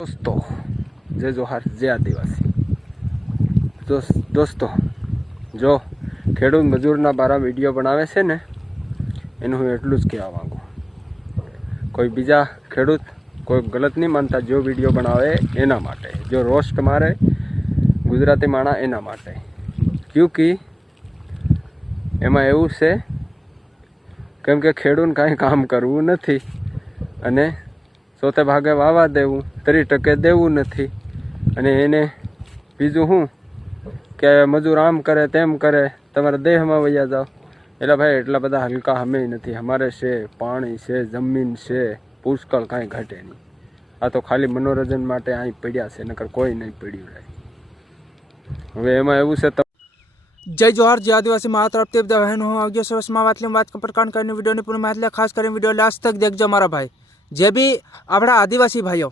दोस्तों जय जोहार जय आदिवासी दोस्तों जो खेडूत मजूरना बारा विडियो बनावे छे ने एनु हूँ एटलुं ज कहेवा मांगू। कोई बीजा खेडूत कोई गलत नहीं मानता, जो विडियो बनावे एना माटे, जो रोस्ट मारे गुजराती माणा एना माटे, क्योंकि एमां एवुं छे केम के खेडूत कांई काम करवुं नथी अने 100 भागे वावा देवुं 30% देवुं नथी अने एने बीजुं शुं के मजूर आम करे तेम करे तमारे देहमां वया जाओ। एटला भाई एटला बधा हलका हमें नथी, हमारे छे पाणी छे जमीन छे पुष्कळ, कांई घटे नहीं। आ तो खाली मनोरंजन माटे અહીં પડ્યા છે, નકર કોઈ નહીં પડ્યું રહે। હવે એમાં એવું છે जय जोहार जय आदिवासी मारा तरफ बहन हो आगे सर्वस्मा बात प्रकार करने वीडियो पूरी माहिती खास कर वीडियो लास्ट तक देखजो। मारा भाई जे भी अपना आदिवासी भाईओ,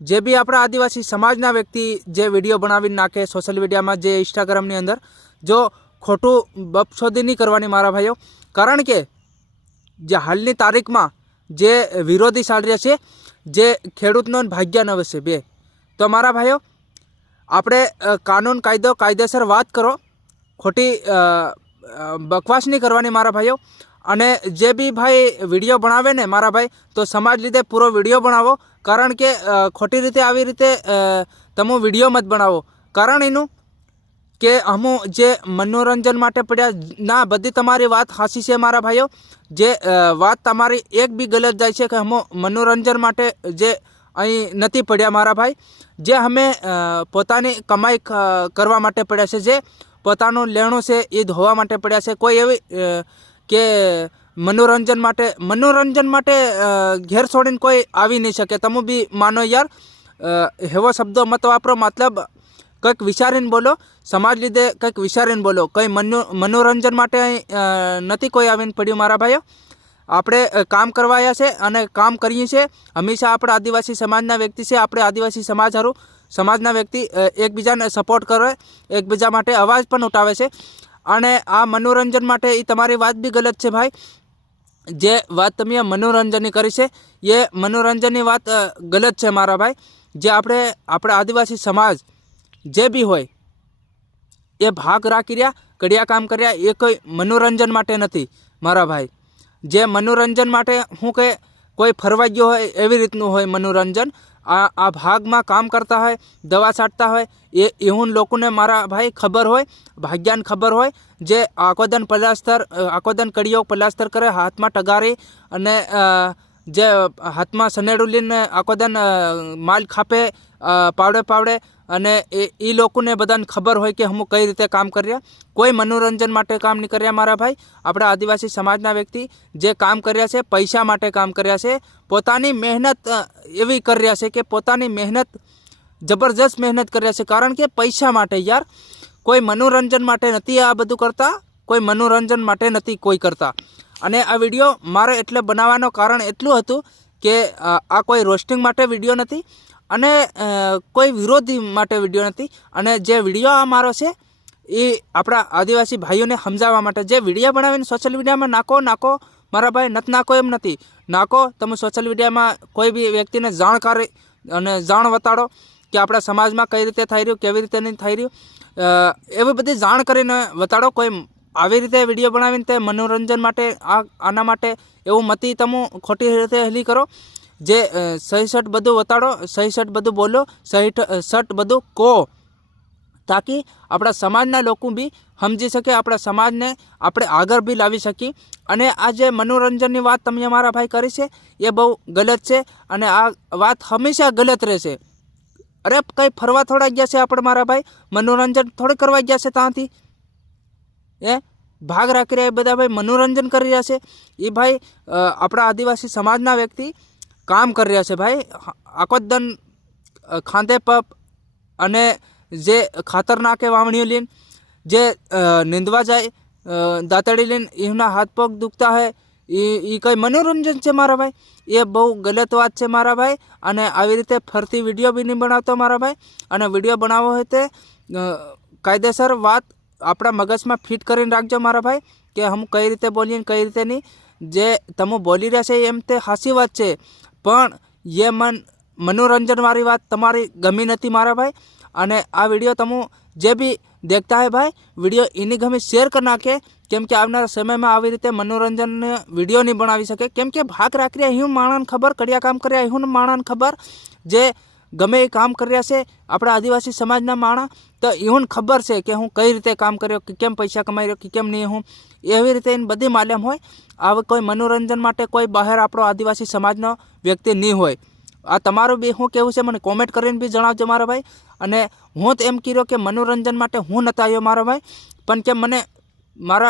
जे भी अपना आदिवासी समाजना व्यक्ति जे विडियो बनावी नाखे सोशल मीडिया में, जे इंस्टाग्राम नी अंदर जो खोटू बपसोदी नहीं करवानी मारा भाईओ। कारण के जे हालनी तारीख में जे विरोधी चाली रह्या छे, जे खेडूतनो भाग्य नवे छे बे, तो मारा भाईओ आपणे कानून कायदो कायदेसर बात करो, खोटी बकवास नहीं करवानी मारा भाईओ। अने जे भी भाई विडियो बनावे ने मारा भाई तो समाज लीधे पूरो विडियो बनावो। कारण के खोटी रीते आवी रीते तमो विडियो मत बनावो। कारण एनु के अमो जे मनोरंजन माटे पड्या ना, बधी तमारी बात हासी छे मारा भाईओ। जे बात तमारी एक भी गलत जाय छे के अमो मनोरंजन माटे जे अहीं नथी पड्या मारा भाई, जे हमें पोतानी कमाई करवा माटे पड्या छे, जे पोतानो लेणो छे ई धोवा माटे पड्या छे। कोई एवी के मनोरंजन माटे घेर छोड़ीने कोई आवी नहीं शके। तमु भी मानो यार, हेवो शब्दों मत वापरो, मतलब कंईक विचारीने बोलो, समाज लीधे कंईक विचारीने बोलो। कई मनोरंजन माटे नथी कोई आवीने पड्युं मारा भाईओ। आपणे काम करवाया छे अने काम करीए छे। हमेशा आपणे आदिवासी समाजना व्यक्ति छे, आपणे आदिवासी समाज हारू समाजना व्यक्ति एकबीजाने सपोर्ट करे, एकबीजा माटे अवाज पण उठावे छे। अने आ मनोरंजन माटे ई तमारी बात भी गलत छे भाई। जे बात तमे मनोरंजननी करी छे ये मनोरंजननी बात गलत छे मारा भाई। जे आपणे आदिवासी समाज जे भी होय ए भाग राखी रह्या, कड़िया काम कर्या, ए कोई मनोरंजन माटे नथी मारा भाई। जे मनोरंजन माटे हूँ के कोई फरवा गयो होय एवी रीतनुं होय मनोरंजन। आ भाग में काम करता है, दवा छाटता है, ये एवं लोगों ने मारा भाई खबर होय, भाग्यान खबर होय। जे आकोदन प्लास्टर आकोदन कड़ियो प्लास्टर करे, हाथ में टगारी अने जे हाथ में सनेडू लीने आकोदन माल खापे पावड़े पावड़े अने ई लोगों ने बधाने खबर होय कि हम कई रीते काम कर रह्या। कोई मनोरंजन माटे काम नहीं कर रह्या मारा भाई। आपड़ा आदिवासी समाजना व्यक्ति जे काम कर रह्या छे पैसा माटे काम कर रह्या छे, पोतानी मेहनत एवी कर रह्या छे कि पोतानी मेहनत जबरदस्त मेहनत कर रह्या छे। कारण के पैसा माटे यार, कोई मनोरंजन माटे नथी आ बधुं करता, कोई मनोरंजन माटे नथी कोई करता। अने आ विडियो मारे एटले बनाववानो कारण एटलुं हतुं के आ कोई रोस्टिंग माटे विडियो नथी अने कोई विरोधी माटे विडियो नथी। अने जे विडियो आ मारो छे ए आपड़ा आदिवासी भाईओने समजाववा माटे। जे विडियो बनावीने सोशल मीडिया में नाखो मारा भाई, नत नाखो एम नथी, नाखो तमे सोशल मीडिया में कोई भी व्यक्तिने जाणकारी अने जाण वताड़ो कि आपड़ा समाज में कई रीते थई रह्युं, केवी रीते नहीं थई रह्युं, एवी बधी जाण करीने वताड़ो। कोई આવી રીતે વિડીયો બનાવીને તે મનોરંજન માટે આના માટે એવું મતી તમો ખોટી રીતે હલી કરો। જે સહી સટ બધું વતાડો, સહી સટ બધું બોલો, સહી સટ બધું કહો, ताकि આપણા સમાજના લોકો બી સમજી શકે, આપણા સમાજને આપણે આગળ બી લાવી શકી। અને આ જે મનોરંજનની વાત તમે અમારા ભાઈ કરી છે એ બહુ ગલત છે અને આ વાત હંમેશા ગલત રહેશે। અરે કંઈ ફરવા થોડા ગયા છે આપણે મારા ભાઈ, મનોરંજન થોડે કરવા ગયા છે ત્યાંથી ए भाग राखी रह्या बधा भाई मनोरंजन कर रह्या छे। ए भाई आपड़ा आदिवासी समाजना व्यक्ति काम कर रह्या छे भाई। आखो दिन खांदे पप अने जे खातर नाखे वावणीओ लीन, जे नींदवा जाए दातड़ी लीन एमना हाथ पग दुखता है, ई कई मनोरंजन छे मारा भाई। ये बहु गलत बात छे मारा भाई। अने आवी रीते फरती विडियो भी नहीं बनावतो मारा भाई। अने विडियो बनावो होय ते कायदेसर बात आपड़ा मगज में फिट करीने राखजो मारा भाई कि हम कई रीते बोलीए कई रीते नहीं। जे तमो बोली रह्या छे एम ते हासी वात छे, पण ये मन मनोरंजनवाળી વાત તમારી ગમી નથી મારા ભાઈ। અને આ વિડીયો તમે જે બી देखता है भाई वीडियो इन्हीं गमे शेर कर नाखे केम के आवनारा समय में આવી રીતે मनोरंजन वीडियो नहीं बनावी सके केम के भाग राख रहा हूँ माणस खबर कड़िया काम कर रहा हूँ माणस खबर जे गमे ए काम कर रहा है अपना आदिवासी समाजना माणस तो इहुन खबर है कि हूँ कई रीते काम कर्यो कि केम पैसा कमाई रह्यो कि केम नहीं हूँ एवी रीते बधी मालूम होय। आ कोई मनोरंजन माटे कोई बहार आपणो आदिवासी समाजनो व्यक्ति नहीं होय। आ तमारुं बी शुं कहेवुं छे मने कॉमेंट करीने बी जणावजो मारा भाई। अने हूँ तो एम कीधुं कि मनोरंजन माटे हूँ नतो आव्यो मारा भाई पण के मने मारा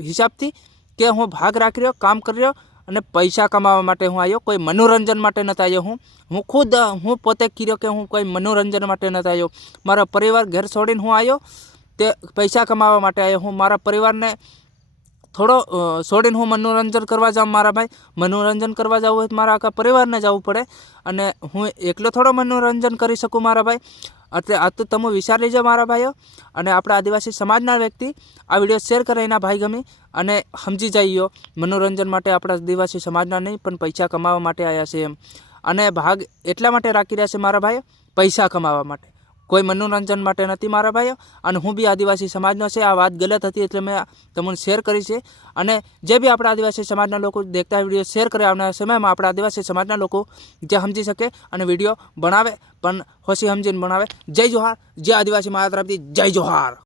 हिसाबथी के हूँ भाग राखी रह्यो काम कर रह्यो अने पैसा कमावा माटे हूँ आव्यो कोई मनोरंजन माटे नतो आव्यो। हूँ खुद हूँ पोते कीधुं कि हूँ कोई मनोरंजन माटे नतो आव्यो। मारा परिवार घर छोड़ीने हूँ आव्यो ते पैसा कमावा माटे आव्यो। हूँ मारा परिवारने थोड़ो छोड़ीने हूँ मनोरंजन करवा जाऊँ मारा भाई। मनोरंजन करवा जाऊँ होय तो मारा आखा परिवारने जवुं पड़े अने हूँ एकलो थोड़ो मनोरंजन करी शकूँ मारा भाई। એટલે આ તો તમે વિચાર લેજો મારા ભાઈઓ। અને આપણા આદિવાસી સમાજના વ્યક્તિ આ વિડીયો શેર કરે એના ભાઈ ગમી અને સમજી જઈયો મનોરંજન માટે આપણા આદિવાસી સમાજના નહીં પણ પૈસા કમાવા માટે આવ્યા છે એમ। અને ભાગ એટલા માટે રાખી રહ્યા છે મારા ભાઈઓ પૈસા કમાવા માટે कोई मनोरंजन माटे नथी मारा भाईओ। अने हूँ बी आदिवासी समाजनो छे। आ वात गलत हती एटले मैं तमने शेर करी छे। अने जे बी आपणा आदिवासी समाजना लोको देखता विडियो शेर करे आवनारा समयमां आपणा आदिवासी समाजना लोको जे समजी सके अने विडियो बनावे पण होशी समजीने बनावे। जय जोहार। जय आदिवासी महाराज तरफथी जय जोहार।